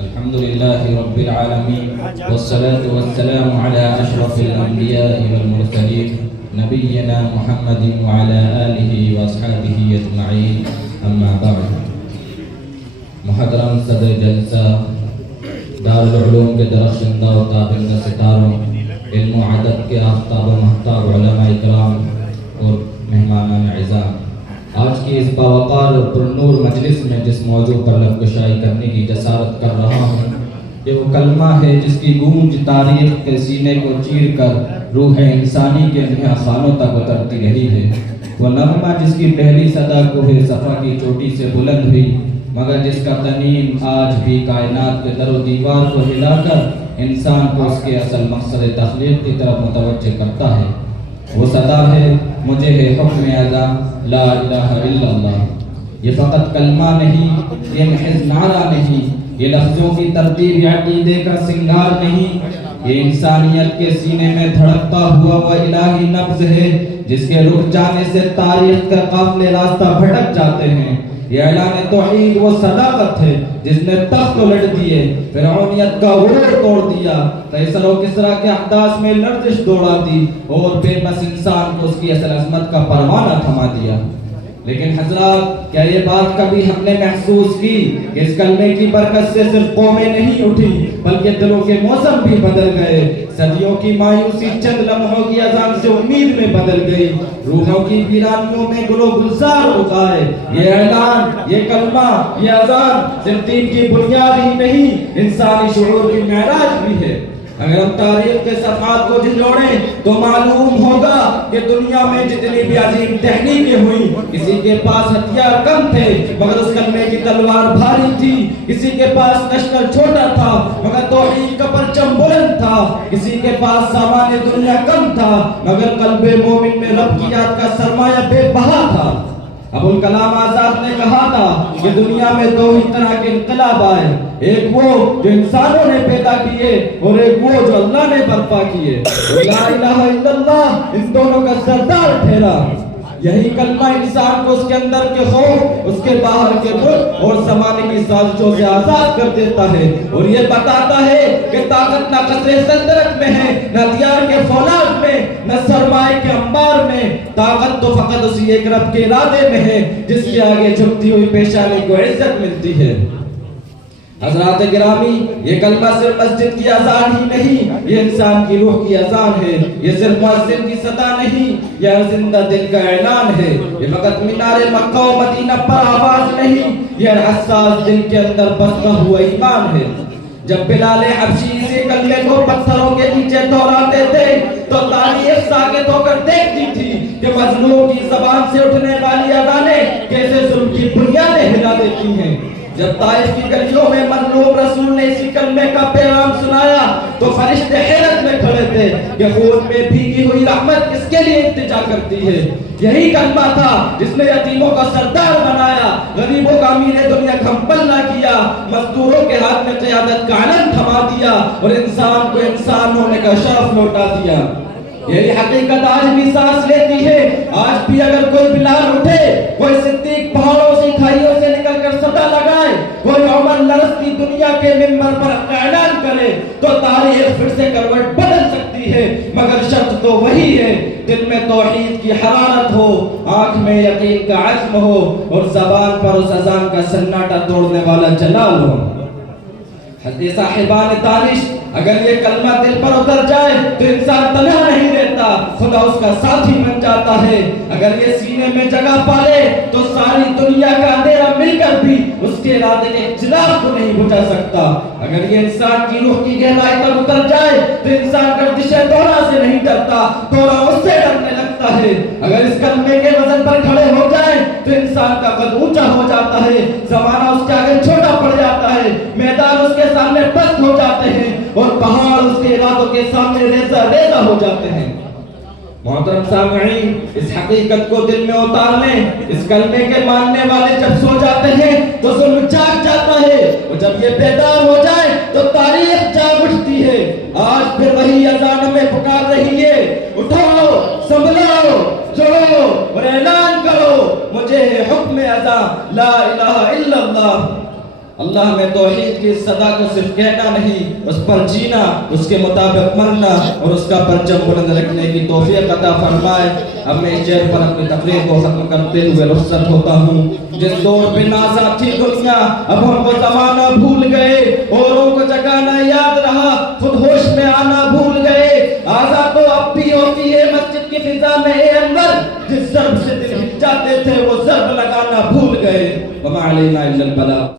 الحمد لله رب العالمين والصلاة والسلام على أشرف الأنبياء والمرسلين نبينا محمد وعلى آله وأصحابه أجمعين أما بعد. محترم صدر جلسہ دارالعلوم کے درخشندہ و تابندہ ستاروں، علم و ادب کے آفتاب و مہتاب علماء اکرام اور مہمانان اعزام، آج کی اس باوقار اور پرنور مجلس میں جس موضوع پر لب کشائی کرنے کی جسارت کر رہا ہوں، یہ وہ کلمہ ہے جس کی گونج تاریخ کے سینے کو چیر کر روح انسانی کے نہا خانوں تک اترتی رہی ہے، وہ نغمہ جس کی پہلی صدا کوہ صفا کی چوٹی سے بلند ہوئی، مگر جس کا تنین آج بھی کائنات کے در و دیوار کو ہلا کر انسان کو اس کے اصل مقصد تخلیق کی طرف متوجہ کرتا ہے۔ وہ صدا ہے مجھے ہے حکم اعظم لا الہ الا اللہ۔ یہ فقط کلمہ نہیں، یہ محض نعرہ نہیں، یہ لفظوں کی ترتیب یا عقیدے کا سنگار نہیں، یہ انسانیت کے سینے میں دھڑکتا ہوا وہ الہی نبض ہے جس کے رک جانے سے تاریخ کا قافلے راستہ بھٹک جاتے ہیں۔ یہ اعلان توحید وہ صداقت ہے جس نے تخت الٹ دیے، فرعونیت کا غرور توڑ دیا، قیصر و کسریٰ کے احداث میں لرزش دوڑا دی اور بے بس انسان کو اس کی اصل عظمت کا پروانہ تھما دیا۔ لیکن حضرات، کیا یہ بات کبھی ہم نے محسوس کی کہ اس کلمے کی برکت سے صرف قومیں نہیں اٹھی بلکہ دلوں کے موسم بھی بدل گئے؟ صدیوں کی مایوسی چند لمحوں کی اذان سے امید میں بدل گئی، روحوں کی ویرانیوں میں گل و گلزار اگائے۔ یہ اعلان، یہ کلمہ، یہ اذان صرف دین کی بنیاد ہی نہیں، انسانی شعور کی معراج بھی ہے۔ اگر ہم تاریخ کے صفحات کو جھنجھوڑیں تو معلوم ہوگا کہ دنیا میں جتنی بھی عظیم تحریکیں ہوئیں، کسی کے پاس ہتھیار کم تھے مگر اس کلمے کی تلوار بھاری تھی، کسی کے پاس لشکر چھوٹا تھا مگر توحید کا پرچم بلند تھا، کسی کے پاس سامان دنیا کم تھا مگر قلب مومن میں رب کی یاد کا سرمایہ بے بہا تھا۔ ابوالکلام آزاد نے کہا تھا کہ دنیا میں دو ہی طرح کے انقلاب آئے، ایک وہ جو انسانوں نے پیدا کیے اور ایک وہ جو اللہ نے برپا کیے۔ لا الہ الا اللہ ان دونوں کا سردار ٹھہرا۔ یہی کلمہ انسان کو اس کے اندر کے خوف، اس کے باہر کے دکھ اور زمانے کی سازشوں سے آزاد کر دیتا ہے اور یہ بتاتا ہے کہ طاقت نہ قصر سلطنت میں ہے، نہ ہتھیار کے فولاد میں، نہ سرمائے کے انبار میں، طاقت تو فقط اسی ایک رب کے ارادے میں ہے جس کے آگے جھکتی ہوئی پیشانی کو عزت ملتی ہے۔ حضرات گرامی، یہ کلمہ صرف مسجد کی اذان ہی نہیں، یہ انسان کی روح کی اذان ہے، یہ صرف مؤذن کی صدا نہیں، یہ زندہ دل کا اعلان ہے، یہ فقط مینار مکہ و مدینہ پر آواز نہیں، یہ حساس دل کے اندر بستا ہوا ایمان ہے۔ جب بلال حبشی اسی کلمے کو پتھروں کے نیچے دہراتے تھے تو تاریخ ساکت ہو کر دیکھتی تھی کہ مظلوم کی زبان سے اٹھنے والی اذانیں کیسے ظلم کی بنیادیں ہلا دیتی ہیں۔ جب طائف کی گلیوں میں مظلوم رسول نے اسی کلمے کا پیغام سنایا تو فرشتے حیرت میں کھڑے تھے کہ خون میں بھیگی ہوئی رحمت کس کے لیے التجا کرتی ہے۔ یہی کلمہ تھا جس نے یتیموں کا سردار بنایا، غریبوں کا امیر دنیا کھمپل نہ کیا، مزدوروں کے ہاتھ میں قیادت کا علم تھما دیا اور انسان کو انسان ہونے کا شرف لوٹا دیا۔ یہی حقیقت آج بھی سانس لیتی ہے۔ آج بھی اگر کوئی بلال اٹھے، کوئی صدیق پہاڑوں سے کھائیوں سے نکل کر صدا لگائے، کوئی عمر لرزتی دنیا کے منبر پر اعلان کرے تو تاریخ پھر سے کروٹ بدل سکتی ہے، مگر شرط تو وہی ہے، دل میں توحید کی حرارت ہو، آنکھ میں یقین کا عزم ہو اور زبان پر اس اذان کا سناٹا توڑنے والا جلال ہو۔ حضرت صاحبان دانش، اگر یہ کلمہ دل پر اتر جائے تو انسان تنہا نہیں رہتا، خدا اس کا ساتھی بن جاتا ہے۔ اگر یہ سینے میں جگہ پالے تو ساری دنیا کا اندھیرا مل کر بھی اس کے ارادے کے چراغ کو نہیں بجھا سکتا۔ اگر یہ انسان کی روح کی گہرائی پر اتر جائے تو انسان گردش دورہ سے نہیں ڈرتا، دورہ اس سے ڈرنے لگتا ہے۔ اگر اس کلمے کے وزن پر کھڑے ہو جائے تو انسان کا قد اونچا ہو جاتا ہے، زمانہ اس کے آگے چھوٹا پڑ جاتا ہے، میدان اس کے سامنے پست ہو جاتے ہیں اور پہاڑ اس کے ارادوں کے سامنے ریزہ ریزہ ہو جاتے ہیں۔ محترم سامعین، اس حقیقت کو دل میں اتار لیں، اس کلمے کے ماننے والے جب سو جاتے ہیں تو ظلم جاگ جاتا ہے اور جب یہ بیدار ہو جائے تو تاریخ جاگ اٹھتی ہے۔ آج پھر وہی اذان میں پکار رہی ہے، اٹھاؤ، سنبھلاؤ، جڑو اور اعلان کرو، مجھے ہے حکم اذان لا الہ الا اللہ۔ اللہ ہمیں توحید کی صدا کو صرف کہنا نہیں، اس پر جینا، اس کے مطابق مرنا اور اس کا پرچم بلند رکھنے کی توفیق عطا فرمائے۔ اب میں اس چیئر پر اپنی تقریر کو ختم کرتے ہوئے رخصت ہوتا ہوں۔ جس دور پہ نازا تھی دنیا، اب ہم وہ زمانہ بھول گئے، اوروں کو جگانا یاد رہا، خود ہوش میں آنا بھول گئے۔ آزاد تو اب بھی ہوتی ہے مسجد کی فضا میں اے انور، جس ضرب سے دل ہل جاتے تھے وہ ضرب لگانا بھول گئے۔ وما علینا الا البلاغ۔